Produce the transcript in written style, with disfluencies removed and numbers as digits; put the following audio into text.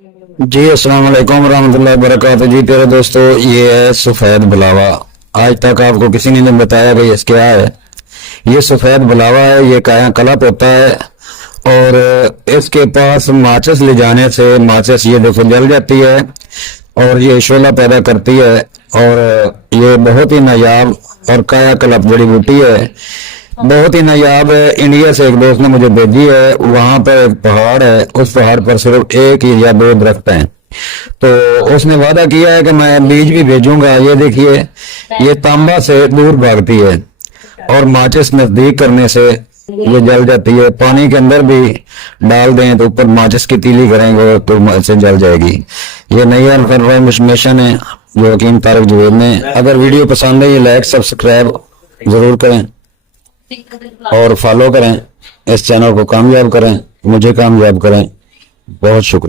जी अस्सलाम वालेकुम रहमतुल्लाहि व बरकातहू। जी तेरे दोस्तों, ये है सफ़ेद बुलावा। आज तक आपको किसी ने नहीं बताया कि ये क्या है। ये सफ़ेद बुलावा है, ये काया कलप होता है और इसके पास माचिस ले जाने से माचिस ये देखो जल जाती है और ये शोला पैदा करती है। और ये बहुत ही नायाब और काया कलप जड़ी बूटी है, बहुत ही नायाब है। इंडिया से एक दोस्त ने मुझे भेजी है, वहां पर एक पहाड़ है, उस पहाड़ पर सिर्फ एक ही या दो दरख्त हैं। तो उसने वादा किया है कि मैं बीज भी भेजूंगा। ये देखिए, ये तांबा से दूर भागती है और माचिस नजदीक करने से ये जल जाती है। पानी के अंदर भी डाल दें तो ऊपर माचिस की तीली करेंगे तो इससे जल जाएगी। ये नई इन्फॉर्मेशन है जो हकीम तारिक जवेद ने। अगर वीडियो पसंद है, ये लाइक सब्सक्राइब जरूर करें और फॉलो करें। इस चैनल को कामयाब करें, मुझे कामयाब करें। बहुत शुक्रिया।